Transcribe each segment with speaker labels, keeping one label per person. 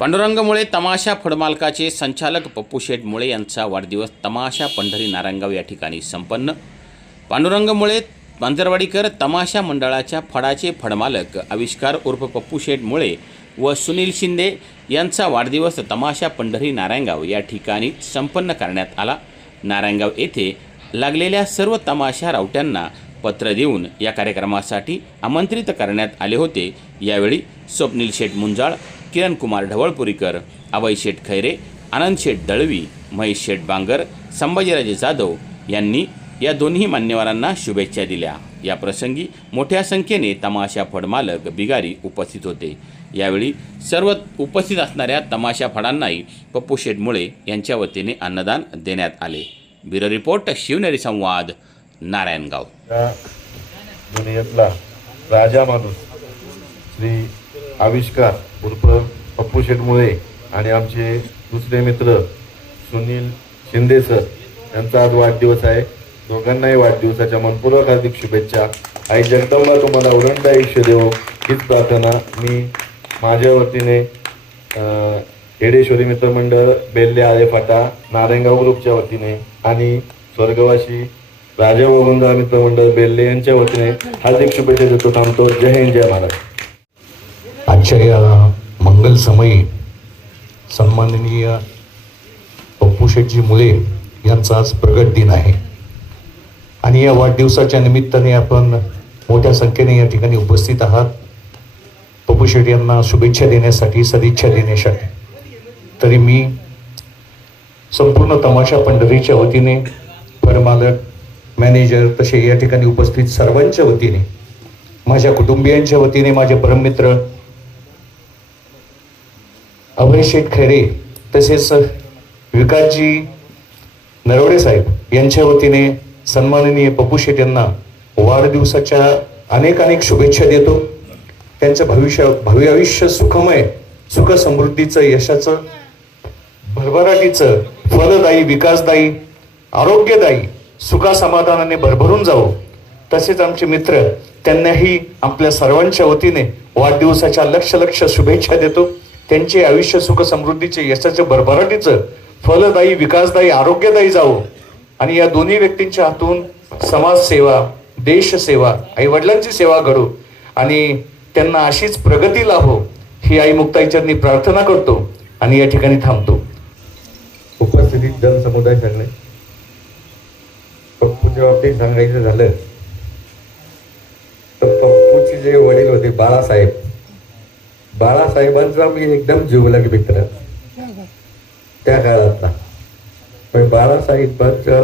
Speaker 1: पांडुरंगमुळे तमाशा फडमालकाचे संचालक पप्पू शेठ मुळे यांचा वाढदिवस तमाशा पंढरी नारायणगाव या ठिकाणी संपन्न. पांडुरंगमुळे मांजरवाडीकर तमाशा मंडळाच्या फडाचे फडमालक आविष्कार उर्फ पप्पू शेठ मुळे व सुनील शिंदे यांचा वाढदिवस तमाशा पंढरी नारायणगाव या ठिकाणी संपन्न करण्यात आला. नारायणगाव येथे लागलेल्या सर्व तमाशा रावट्यांना पत्र देऊन या कार्यक्रमासाठी आमंत्रित करण्यात आले होते. यावेळी स्वप्नील शेठ मुंजाळ किरण कुमार ढवळपुरीकर अभय शेठ खैरे आनंद शेठ दळवी महेश शेठ बांगर संभाजीराजे जाधव यांनी या दोन्ही मान्यवरांना शुभेच्छा दिल्या. या प्रसंगी मोठ्या संख्येने तमाशा फडमालक बिगारी उपस्थित होते. यावेळी सर्व उपस्थित असणाऱ्या तमाशा फडांनाही पप्पू शेठ मुळे यांच्या वतीने अन्नदान देण्यात आले. ब्युरो रिपोर्ट शिवनेरी संवाद नारायणगाव.
Speaker 2: दुनियेतला राजा माणूस श्री आविष्कार उर्फ पप्पू शेटमुळे आणि आमचे दुसरे मित्र सुनील शिंदे सर यांचा आज वाढदिवस आहे. दोघांनाही वाढदिवसाच्या मनपूर्वक हार्दिक शुभेच्छा. आई जगदंबा तुम्हाला उरंड आयुष्य देवो हीच प्रार्थना मी माझ्या वतीने येडेश्वरी मित्रमंडळ बेल्ले आले फाटा नारायणगाव ग्रुपच्या वतीने आणि स्वर्गवासी राजा वरुंदा मित्रमंडळ बेल्ले यांच्या वतीने हार्दिक शुभेच्छा देतो थांबतो. जय हिंद जय महाराज
Speaker 3: आजच्या या मंगलसमयी सन्माननीय पप्पू शेटजी मुळे यांचा आज प्रगट दिन आहे. आणि या वाढदिवसाच्या निमित्ताने आपण मोठ्या संख्येने या ठिकाणी उपस्थित आहात. पप्पू शेट यांना शुभेच्छा देण्यासाठी सदिच्छा देण्यासाठी. तरी मी संपूर्ण तमाशा पंढरीच्या वतीने परमालक मॅनेजर तसे या ठिकाणी उपस्थित सर्वांच्या वतीने माझ्या कुटुंबियांच्या वतीने माझे परममित्र अभय शेठ खैरे तसेच विकासजी नरवडे साहेब यांच्या वतीने सन्माननीय पप्पू शेठ यांना वाढदिवसाच्या अनेक अनेक शुभेच्छा देतो. त्यांचं भविष्य भावी आयुष्य सुखमय सुख समृद्धीचं यशाचं भरभराटीचं फलदायी विकासदायी आरोग्यदायी सुखासमाधानाने भरभरून जावं. तसेच आमचे मित्र त्यांनाही आपल्या सर्वांच्या वतीने वाढदिवसाच्या लक्ष लक्ष शुभेच्छा देतो. त्यांचे आयुष्य सुख समृद्धीचे यशाचं भरभराटीचं फलदायी विकासदायी आरोग्यदायी जावं. आणि या दोन्ही व्यक्तींच्या हातून समाजसेवा देशसेवा आई वडिलांची सेवा घडो. आणि त्यांना अशीच प्रगती लाभो ही आई मुक्ताईचरणी प्रार्थना करतो आणि या ठिकाणी थांबतो.
Speaker 2: उपस्थितीत जनसमुदाय सांगणे. पप्पूच्या बाबतीत सांगायचं झालं तर पप्पूचे जे वडील होते बाळासाहेब बाळासाहेबांचा मी एकदम जिवलग मित्र. त्या काळातला. पण बाळासाहेबांच्या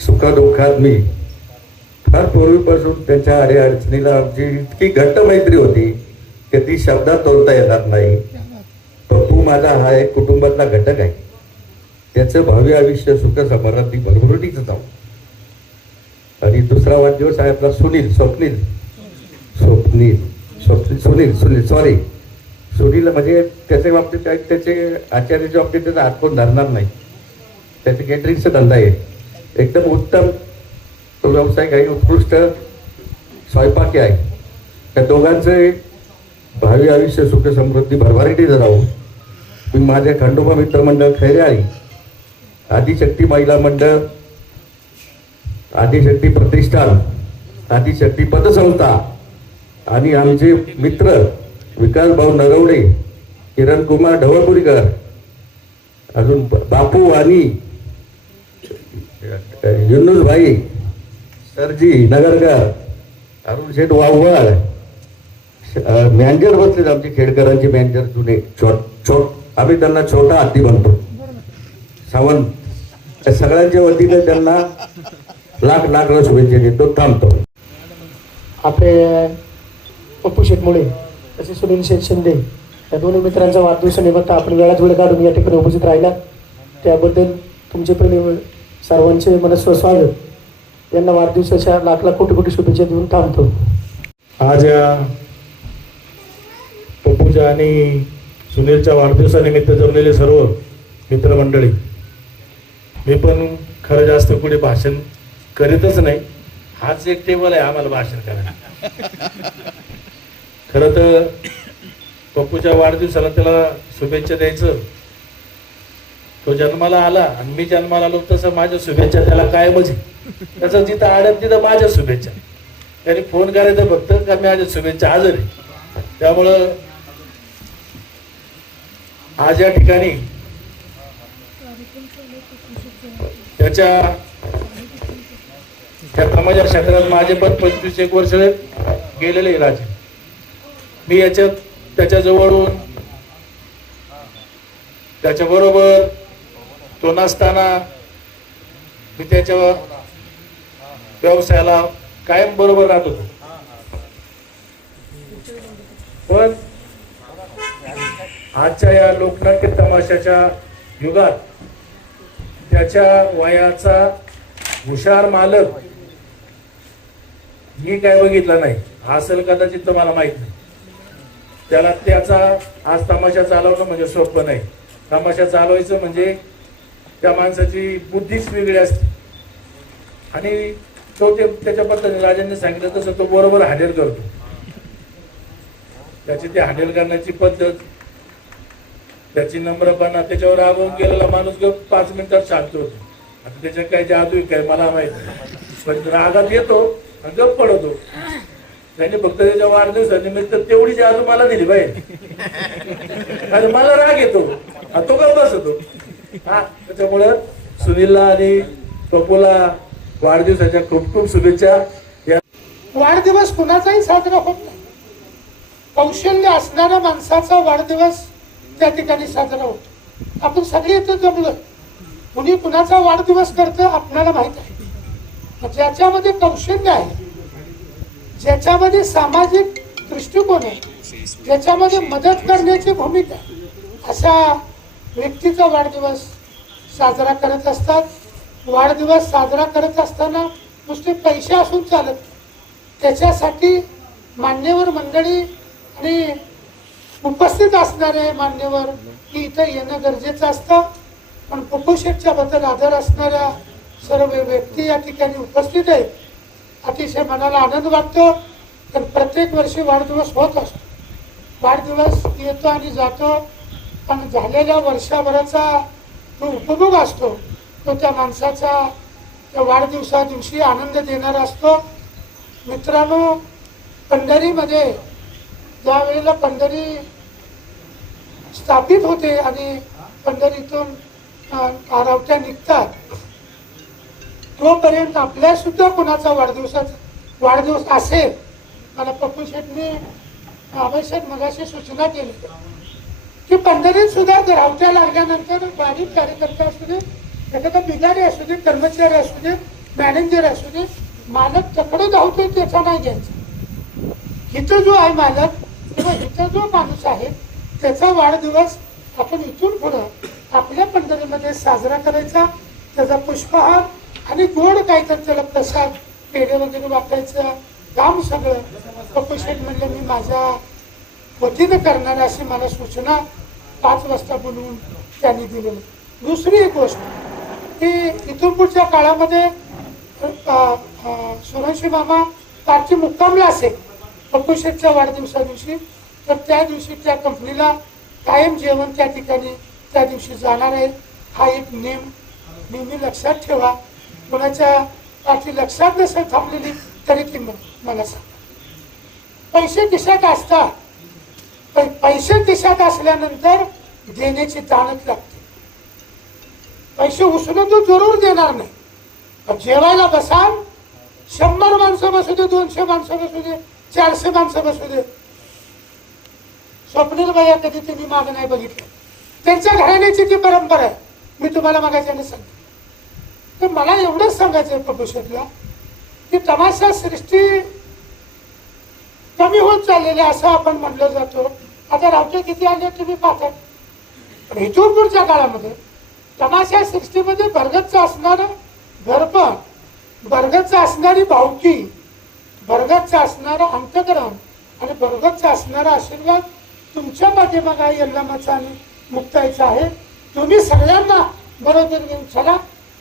Speaker 2: सुखदुःखात मी. फार पूर्वीपासून त्यांच्या अडीअडचणीला आमची इतकी घट्ट मैत्री होती की ती शब्दात तोडता येणार नाही. पप्पू माझा हा एक कुटुंबातला घटक आहे. त्याचं भावी आयुष्य सुख समृद्धी भरभरुटीचं जाऊ आणि दुसरा वाढदिवस आहे आपला सुनील स्वप्नील. स्वप्नील. स्वप्नील सुनील सुनील सॉरी सुनील म्हणजे त्याच्या बाबतीत त्याचे आचार्याच्या बाबतीत त्याचा हात कोण धरणार नाही. त्याचे केटरिंगचा धंदा आहे. एकदम उत्तम तो व्यावसायिक आहे उत्कृष्ट स्वयंपाकी आहे. त्या दोघांचे भावी आयुष्य सुख समृद्धी भरभराटीचं राहू मी माझे खंडोबा मित्रमंडळ खैरे आई आदिशक्ती महिला मंडळ आदिशक्ती प्रतिष्ठान आदिशक्ती पतसंस्था आणि आमचे मित्र विकास भाऊ नरवडे किरण कुमार ढवळपुरीकर अजून बापू आणि युनुस भाई सरजी नगरकर अरुण शेठ वावळ मॅनेजर बसलेत आमचे खेडकरांचे मॅनेजर जुने छोट छोट आम्ही त्यांना छोटा हत्ती म्हणतो सावंत त्या सगळ्यांच्या वतीने त्यांना लाख लाख शुभेच्छा देतो थांबतो.
Speaker 4: आपले पप्पू शेटमुळे. तसे सुनील शिंदे या दोन्ही मित्रांच्या वाढदिवसानिमित्त आपण वेळात वेळ काढून या ठिकाणी उपस्थित राहिला त्याबद्दल तुमचे पहिले सर्वांचे मनस्व स्वागत. यांना वाढदिवसाच्या लाख लाख कोटी कोटी शुभेच्छा देऊन थांबतो.
Speaker 5: आज या पप्पूच्या आणि सुनीलच्या वाढदिवसानिमित्त जमलेले सर्व मित्रमंडळी मी पण खरं जास्त कुठे भाषण करीतच नाही. हाच एक टेबल आहे आम्हाला भाषण करायला. खरं तर पप्पूच्या वाढदिवसाला त्याला शुभेच्छा द्यायचं. तो जन्माला आला आणि मी जन्माला आलो तसं माझ्या शुभेच्छा त्याला काय म्हणजे त्याचं जिथं आडत तिथं माझ्या शुभेच्छा. त्याने फोन करायचं फक्त का मी माझ्या शुभेच्छा हजर आहे. त्यामुळं आज या ठिकाणी त्याच्या त्या समाजा क्षेत्रात माझे पण पंचवीस एक वर्ष गेलेले राजे. मी याच्यात त्याच्या जवळून त्याच्या बरोबर तो नसताना मी त्याच्या व्यवसायाला कायम बरोबर राहत होतो. पण आजच्या या लोकनाट्य तमाशाच्या युगात त्याच्या वयाचा हुशार मालक मी काय बघितलं नाही. असेल कदाचित तुम्हाला माहीत नाही. त्याला त्याचा आज तमाशा चालवणं म्हणजे सोपं नाही. तमाशा चालवायचं म्हणजे त्या माणसाची बुद्धीच वेगळी असते. आणि तो ते त्याच्या पद्धतीने राजांनी सांगितलं तसं तो बरोबर हँडल करतो. त्याची ती हँडल करण्याची पद्धत त्याची नम्रपणा त्याच्यावर रागवून गेलेला माणूस घेऊन पाच मिनिटात शांत होतो. आता त्याच्यात काय जादू आहे काय मला माहीत पण रागात येतो आणि गप पडतो. त्याने फक्त त्याच्या वाढदिवसानिमित्त तेवढी जादू मला दिली पाहिजे आणि मला राग येतो. आणि तो का बसतो. हा त्याच्यामुळं सुनीलला आणि पप्पूला वाढदिवसाच्या खूप खूप शुभेच्छा. या
Speaker 6: वाढदिवस कुणाचाही साजरा होत नाही. कौशल्य असणाऱ्या माणसाचा वाढदिवस त्या ठिकाणी साजरा होतो. आपण सगळे येतो जमलो. कुणी कुणाचा वाढदिवस करतं आपल्याला माहीत आहे. ज्याच्यामध्ये कौशल्य आहे ज्याच्यामध्ये सामाजिक दृष्टिकोन आहे ज्याच्यामध्ये मदत करण्याची भूमिका अशा व्यक्तीचा वाढदिवस साजरा करत असतात. वाढदिवस साजरा करत असताना नुसते पैसे असून चालत त्याच्यासाठी मान्यवर मंडळी आणि उपस्थित असणारे मान्यवर की इथं येणं गरजेचं असतं. पण कुपोषकच्याबद्दल आदर असणाऱ्या सर्व व्यक्ती या ठिकाणी उपस्थित आहेत. अतिशय मनाला आनंद वाटतो. तर प्रत्येक वर्षी वाढदिवस होत असतो. वाढदिवस येतो आणि जातो. पण झालेल्या वर्षभराचा जो उपभोग असतो तो त्या माणसाचा त्या वाढदिवसा दिवशी आनंद देणारा असतो. मित्रांनो पंढरीमध्ये ज्या वेळेला पंढरी स्थापित होते आणि पंढरीतून आरावट्या निघतात तोपर्यंत आपल्या सुद्धा कुणाचा वाढदिवसाचा वाढदिवस असेल मला पप्पू शेटने आवश्यक मगाशी सूचना केली. की पंढरीत सुद्धा रावट्या लागल्यानंतर बारीक कार्यकर्ते असू दे एखादा बिगारी असू दे कर्मचारी असू दे मॅनेजर असू दे मालक तकडे धावतोय त्याचा नाही घ्यायचा. इथं जो आहे मालक किंवा इथं जो माणूस आहे त्याचा वाढदिवस आपण इथून पुढं आपल्या पंढरीमध्ये साजरा करायचा. त्याचा पुष्पहार आणि गोड काहीतरी त्याला प्रसाद पेढे वगैरे वाटायचं काम सगळं. कपुशेट म्हणलं मी माझ्या वतीनं करणार अशी मला सूचना पाच वाजता बोलवून त्यांनी दिलेली. दुसरी एक गोष्ट की इथून पुढच्या काळामध्ये अ, सुरंशी मामा पार्टी मुक्कामला असेल पप्पूशेठच्या वाढदिवसा दिवशी. तर त्या दिवशी त्या कंपनीला कायम जेवण त्या ठिकाणी त्या दिवशी जाणार आहे. हा एक नेम नेहमी लक्षात ठेवा. कोणाच्या पाठी लक्षात नसेल थांबलेली तरी ती मला सांगा. पैसे खिशात असतात पण पैसे खिशात असल्यानंतर देण्याची ताणच लागते. पैसे उचलून तो जरूर देणार नाही. पण जेवायला बसाल शंभर माणसं बसू दे दोनशे माणसं बसू दे चारशे माणसं बसू दे. स्वप्नील बाया कधी त्यांनी माग नाही बघितलं. त्यांच्या घराण्याची ती परंपरा आहे. मी तुम्हाला मागायच्याने सांगतो. तर मला एवढंच सांगायचं आहे प्रभूषेतला की तमाशा सृष्टी कमी होत चाललेली आहे असं आपण म्हणलं जातो. आता रावटे किती आले तुम्ही पाहता पण काळामध्ये तमाशा सृष्टीमध्ये भरगतचं असणारं घरपण भरगतचं असणारी भावकी भरगतचं असणारं अंतकरण आणि भरगतचा असणारा आशीर्वाद तुमच्या पाठीमागा यल्लामाचा आणि मुक्तायचा आहे. तुम्ही सगळ्यांना बरोबर घेऊन चला.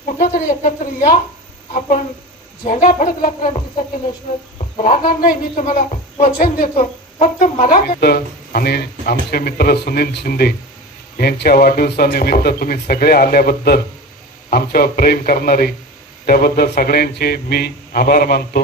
Speaker 6: कुठंतरी एकत्र या. आपण झेंडा फडकला क्रांतीसाठी नॅशनल राहणार नाही मी तुम्हाला वचन देतो. फक्त मला
Speaker 3: आणि आमचे मित्र सुनील शिंदे
Speaker 7: यांच्या वाढदिवसानिमित्त तुम्ही सगळे आल्याबद्दल आमच्यावर प्रेम करणारे त्याबद्दल सगळ्यांचे मी आभार मानतो.